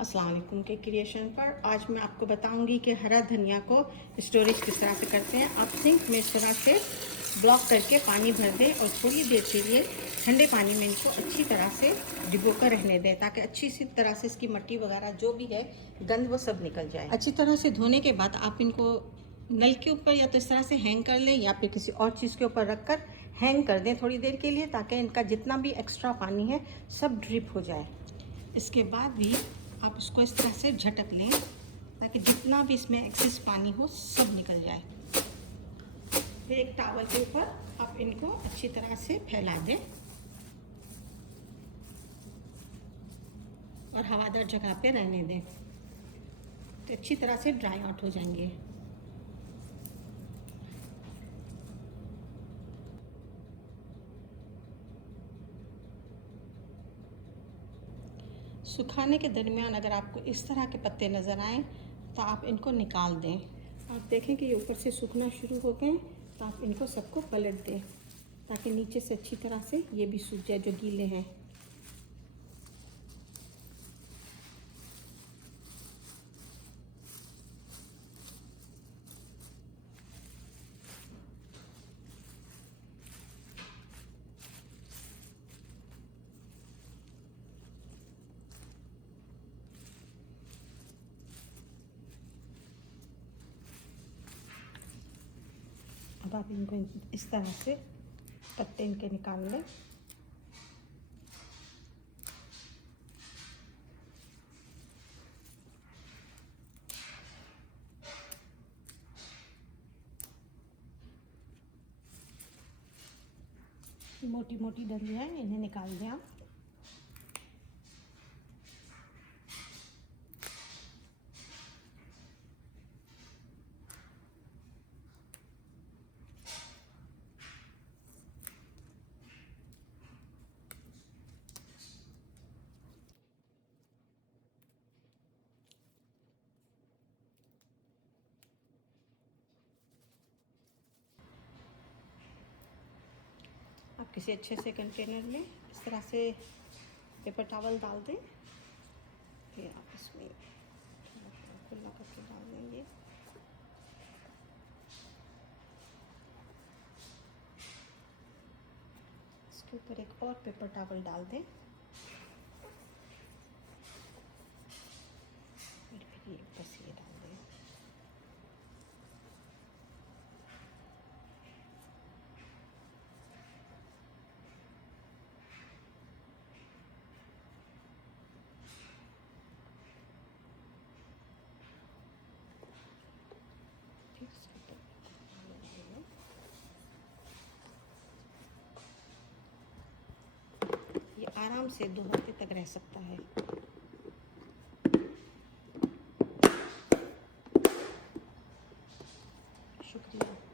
अस्सलाम वालेकुम के क्रिएशन पर आज मैं आपको बताऊंगी कि हरा धनिया को स्टोरेज किस तरह से करते हैं। आप सिंक में इस तरह से ब्लॉक करके पानी भर दें और थोड़ी देर के लिए ठंडे पानी में इनको अच्छी तरह से डिबो कर रहने दें ताकि अच्छी सी तरह से इसकी मट्टी वगैरह जो भी है गंद वो सब निकल जाए। अच्छी तरह से धोने के बाद आप इनको नल के ऊपर या तो इस तरह से हैंग कर लें या फिर किसी और चीज़ के ऊपर रख कर हैंग कर दें थोड़ी देर के लिए ताकि इनका जितना भी एक्स्ट्रा पानी है सब ड्रिप हो जाए। इसके बाद भी आप इसको इस तरह से झटक लें ताकि जितना भी इसमें एक्सेस पानी हो सब निकल जाए। फिर एक टॉवल के ऊपर आप इनको अच्छी तरह से फैला दें और हवादार जगह पे रहने दें तो अच्छी तरह से ड्राई आउट हो जाएंगे। सुखाने के दरमियान अगर आपको इस तरह के पत्ते नज़र आएँ तो आप इनको निकाल दें। आप देखें कि ये ऊपर से सूखना शुरू हो गए तो आप इनको सबको पलट दें ताकि नीचे से अच्छी तरह से ये भी सूख जाए जो गीले हैं। अब आप इनको इस तरह से पत्ते इनके निकाल लें। मोटी मोटी डंडियाँ हैं इन्हें निकाल दें आप। आप किसी अच्छे से कंटेनर में इस तरह से पेपर टॉवल डाल दें। फिर आप इसमें खुला करके डाल देंगे। इसके ऊपर एक और पेपर टॉवल डाल दें। फिर ये बस ये डाल दें। ये आराम से 2 हफ्ते तक रह सकता है। शुक्रिया।